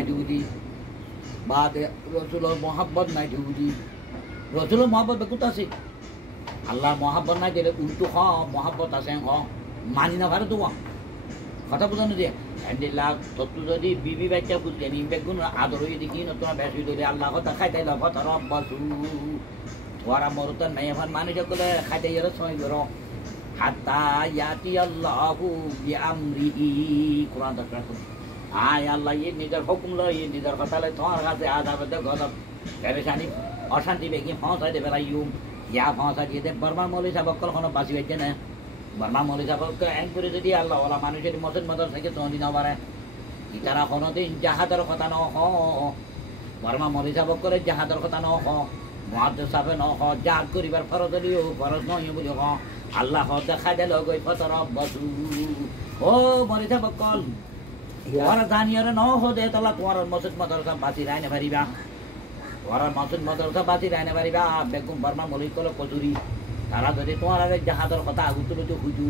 Judi, but Rasulullah Muhammad na Judi. Rasulullah Muhammad bekutasi. Allah Muhammad na jele untu ha Muhammad asen ha mani na bhar duwa. কথা বুঝানো যে এন্ডিলা তত্ত্ব যদি বিবি বাচ্চা বুঝতে নি বেগুন আদর হয়ে দেখি নতুন বেশি ধরে আল্লাহ কথা খাইতে লাভ তরব বাসু ওরা মরত নাই এখন মানুষ গুলো খাইতে এর সময় করো হাত্তা ইয়াতি আল্লাহু বিআমরিহি কুরআন দরকার আয় আল্লাহ এই নিজের হুকুম লয় নিজের কথা লয় তোমার কাছে আযাব দে গজব পেরেশানি অশান্তি বেগি পৌঁছাই দেবে লাইউ ইয়া পৌঁছা দিয়ে দে বর্মা মৌলভী সাহেব কল কোনো বাঁচি হইছে না বর্মা মৌলভী সাহেবকে এন করে যদি আল্লাহ ওলা মানুষের মসজিদ মদর থেকে তহদি না পারে ইতারা কোনোদিন জাহাদের কথা ন হ বর্মা মৌলভী সাহেব করে জাহাদের কথা ন হ মুহাদ্দিস সাহেব ন হ জাহাদ করিবার ফরজ হলিও ফরজ নয় বলি হ আল্লাহ দেখা দিল গই ফতরব বসু ও মৌলভী সাহেব কল ওরা জানিয়ারে ন হ দে তালা তোমার মসজিদ মদরসা বাঁচি রাইনে পারিবা ওরা মসজিদ মদরসা বাঁচি রাইনে পারিবা বেগম বর্মা মৌলভী কল কচুরি তারা যদি তোমার জাহাজের কথা আগুতুলো তো খুঁজু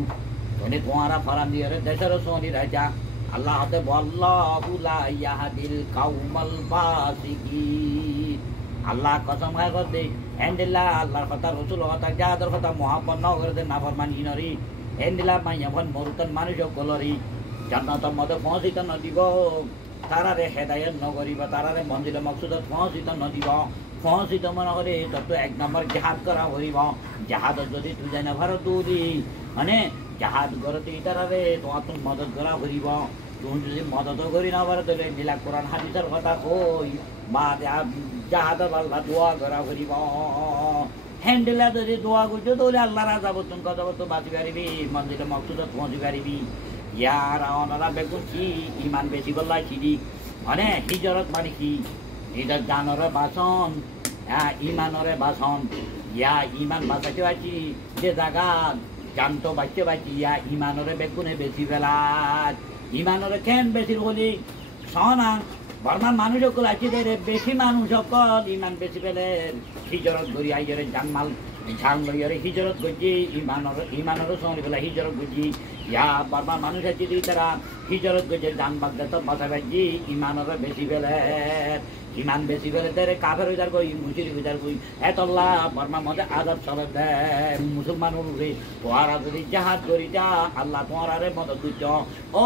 যদি তোমারা ফরান দিয়ে দেশের সোনি রাজা আল্লাহ হতে বল্লাহু লা ইয়াহদিল কাউমাল ফাসিকিন আল্লাহ কসম খায় করতে এন্ডিল্লা আল্লাহর কথা রাসূল কথা জাহাজের কথা মুহাব্বত না করে নাফরমানি নরি এন্ডিল্লা মাইয়া ফন মরুতন মানুষ কলরি জান্নাতের মধ্যে পৌঁছিত ন দিব তারারে হেদায়েত ন করিব তারারে মন্দিরে মকসুদত পৌঁছিত ন দিব পৌঁছিত মনে করে তত এক নম্বর জাহাজ করা হইব জাহাজ যদি তুই যাই না ভারত তুলি মানে জাহাজ করতে তারারে তোমার তুমি মদত করা হইব তুমি যদি মদত করি না পারো তাহলে নীলা কোরআন হাদিসের কথা কই বা জাহাজ আল্লাহ দোয়া করা হইব হ্যান্ডেলা যদি দোয়া করছো তাহলে আল্লাহ রাজা বতুন কথা বলতো বাঁচি পারিবি মন্দিরে মকসুদত পৌঁছি পারিবি ইয়ারা ওনারা বেগুন কি ইমান বেশি বললাই চিনি মানে হিজরত মানে কি নিজের জানরে বাসন ইমানরে বাসন ইয়া ইমান বাঁচাতে পারছি যে জায়গা জানতো বাঁচতে পারছি ইয়া ইমানরে বেগুনে বেশি বেলার ইমানরে কেন বেশি হলি সনা বর্মার মানুষ সকল আছে বেশি মানুষ সকল ইমান বেশি পেলে হিজরত করি আইজরে জানমাল ঝাল লইয়ারে হিজরত করছি ইমানরও সঙ্গে পেলে হিজরত করছি ইয়া বর্মার মানুষ আছে তারা হিজরত করছে জান বাগদা তো বাঁচা পাইছি ইমানরে বেশি পেলে ইমান বেশি পেলে তারে কাফের উজার কই মুশরিক উজার কই এতল্লাহ বর্মার মধ্যে আযাব চলে দেয় মুসলমানের উপরে তোরা যদি জাহাজ করি যা আল্লাহ তোরারে মদত দিচ্ছ ও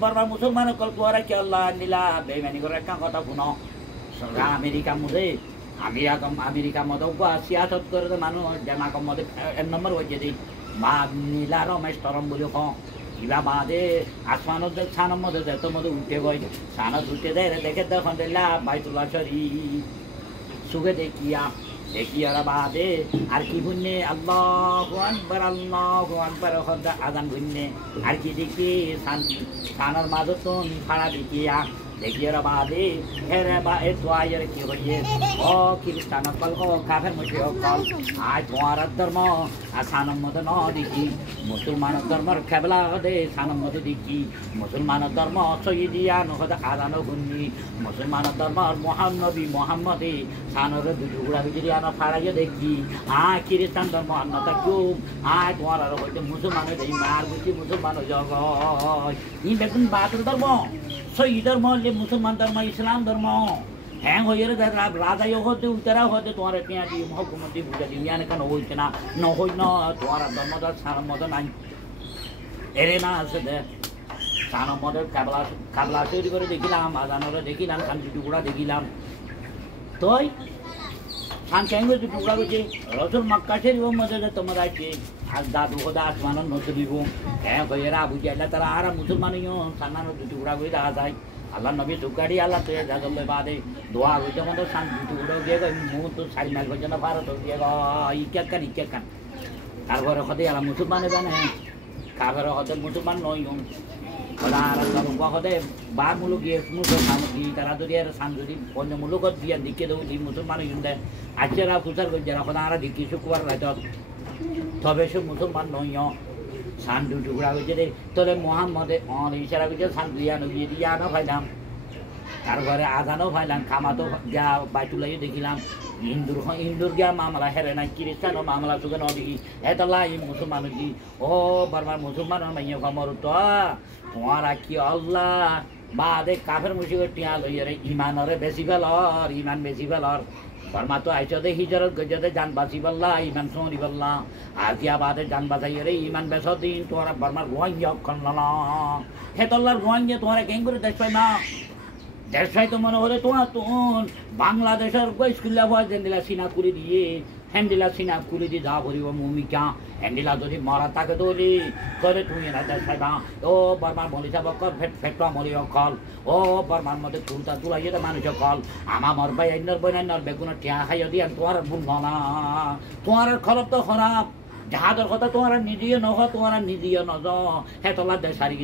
বর্মা মুসলমান কল তোরা কি আল্লাহ নীলা বেইমানি করে একটা কথা শুনো আমেরিকা মুঝে আমেরিকা মধ্যে সিয়াসত করে মানুষ জানাকম মধ্যে এক নম্বর হয়েছে দিই মা নীলা রমেশ তরম বলে ক ইবা বাদে আসমানত সানের মধ্যে যেত মধ্যে উঠে গই সানত উঠে দেয় দেখে দেখুন দিল্লা বাইতুল্লাহ শরীফ সুখে দেখিয়া বাদে আর কি বুঝনে আল্লাহু আকবার আজান বুঝনে আর কি দেখি সানের মাঝে তো ফাড়া দেখিয়া দেখিয়ে বাদে হেরে বা এ তোয়ার কি হইয়ে ও খ্রিস্টান কল ও কাফের মুশরিক কল আজ তোমার ধর্ম আর সানের মধ্যে ন দেখি মুসলমানের ধর্মর খেবলা হদে সানের মধ্যে দেখি মুসলমানের ধর্ম সৈদিয়া নহদে আদানো গুন্নি মুসলমানের ধর্মর মহানবী মোহাম্মদে সানের দুটুকরা ভিতরে আনা ফাড়াইয়ে দেখি আয় খ্রিস্টান ধর্ম আন্নতা কুম আয় তোমার আর হইতে মুসলমানের এই মার বুঝি মুসলমানের জগৎ ই বেগুন বাতুল ধর্ম সই ধর্ম মুসলমান ধর্ম ইসলাম ধর্ম হ্যাঁ হয়ে রাজাই হতে উত্তরা হতে তোমার পেঁয়াজি মহকুমতি বুঝা দিই ইয়ানে কেন হইছে না নহই না তোমার ধর্মদার সার মতো নাই এরে না আছে দে সার মধ্যে কাবলা তৈরি করে দেখিলাম আজানরে দেখিলাম শান্তি টুকরা দেখিলাম তোই শান্তি টুকরা করছে রসুল মক্কা শরীফের মধ্যে তোমরা আছে আর দাদু খোদা আসমানের নসরিব হ্যাঁ হয়ে বুঝে তারা আর মুসলমান সান্নানো টুকরা করে দেখা যায় আল্লাহ নবী সুকারি আল্লাহ তো যাজলে বাদে দোয়া হইতে মতো শান্তি টুকরো গিয়ে মুখ তো 4 মাস পর্যন্ত ভারত গিয়ে ইকেকান তারপরে হতে আল্লাহ মুসলমানে জানে কাফের হতে মুসলমান নয় ওরা আর হতে বা মুলুক গিয়ে মুসলমান তারা যদি আর সান যদি অন্য মুলুকত দিয়ে দিকে দেবো দি মুসলমান হিন্দে আজকেরা প্রচার করছে ওরা আর দিকে শুক্রবার রাত তবে সে মুসলমান নয় শান্তি টুকরা হয়েছে রে তোলে মোহাম্মদে ইশারা করছে শান্তি ইয়ানো পাইলাম তারপরে আজানও পাইলাম খামাতো যা বাইতুলাইও দেখিলাম ইন্দুর গিয়া মামলা হেরে নাই খ্রিস্টানও মামলা চুকে ন দেখি এতলা ই মুসলমান কি ও বারবার মুসলমান মাইয়া খমর তো তোমারা কি আল্লাহ বাদে কাফের মুশিকের টিয়া লইয়ারে ইমানরে বেশি ফেলর ইমান বেশি ফেলর বর্মা তো আইসদে হিজরত গজতে জান বাঁচি বললা ইমান সরি বললা আর দিয়া বাদে জান বাঁচাইয়ারে ইমান বেশ দিন তোরা বর্মার গোয়াইঞ্জ অক্ষণ না হেতল্লার গোয়াইঞ্জে তোরা কেন করে দেশ পাই না দেশ পাই তো মনে হলে তোমার তুন বাংলাদেশের স্কুলে ভয় দিলা সিনা করে দিয়ে হ্যান্ডিলা সিনা করে দিয়ে যা ভরিব ভূমিকা হ্যান্ডিলা যদি মরা থাকে দলি করে তুমি না দেশ পাইবা ও বর্মার মলিসা বকর ফেট মলি অকল ও বর্মার মধ্যে তুলতা তুলাই মানুষ অকল আমার মরবাই আইনার বইনার বেগুনের টিয়া খাইয়া দিয়ে তোমার বুঝব না তোমার খরব তো খারাপ যাহাদের কথা তোমার নিজেও নহ তোমার নিজেও নজ হেতলা দেশ হারি